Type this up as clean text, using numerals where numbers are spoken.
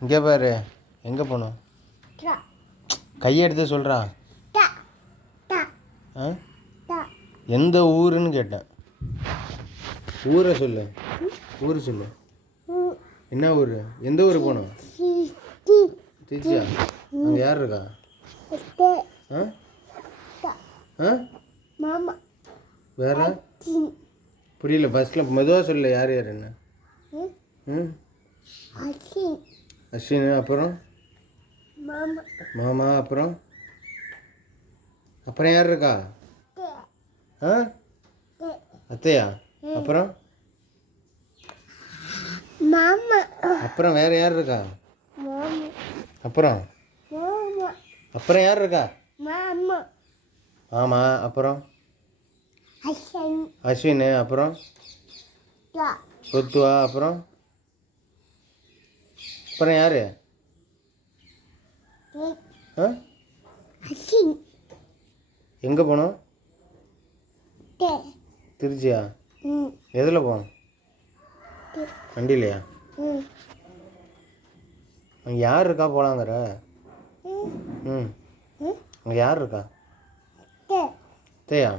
இங்கே பாரு, எங்கே போகணும்? கையை எடுத்து சொல்கிறா. ஆ, எந்த ஊருன்னு கேட்டேன். ஊரை சொல்லு. ஊர் சொல்லு. என்ன ஊர்? எந்த ஊர் போகணும்? திருச்சியா? அங்கே யார் இருக்கா? ஆ ஆ வேற புரியல. பஸ்ஸில் மெதுவாக சொல்லு. யார் யார்? என்ன? ம், அஸ்வின். அப்புறம் மாமா. அப்புறம் அப்புறம் யார் இருக்கா? ஆ, அத்தையா? அப்புறம் அப்புறம் வேற யார் இருக்கா? அப்புறம் அப்புறம் யார் இருக்கா? மாமா. அப்புறம் அஸ்வின். அப்புறம் சொத்துவா. அப்புறம் அப்புறம் யார்? ஆ, எங்கே போகணும்? திருச்சியா? எதில் போகணும்? வண்டியிலையா? அங்கே யார் இருக்கா போகலாங்கிற? ம், அங்கே யார் இருக்கா? அத்தையா?